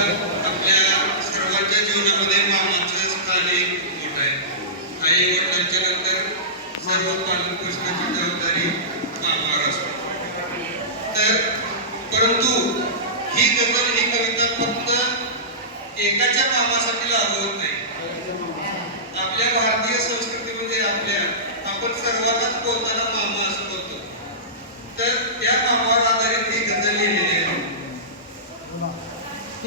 आपल्या सर्वांच्या जीवनामध्ये मामाचं स्थान एक मोठं आहे आई वडिलांच्या नंतर सर्व पालन पोषणाची जबाबदारी मामावर तर परंतु ही गजल ही कविता फक्त एकाच्या कामासाठी लागवत नाही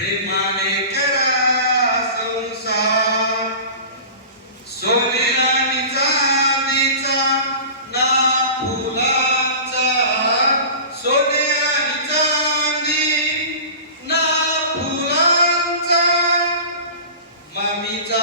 प्रेमाने करा सुंसा, सोने अनिजानिचा ना पुलांचा, सोने अनिजानिचा ना पुलांचा, मामीचा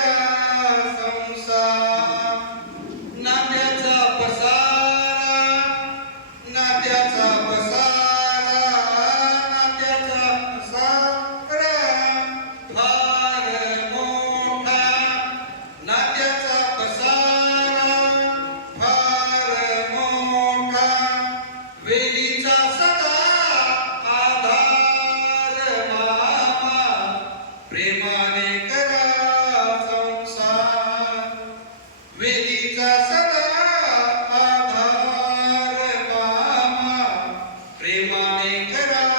morning. Good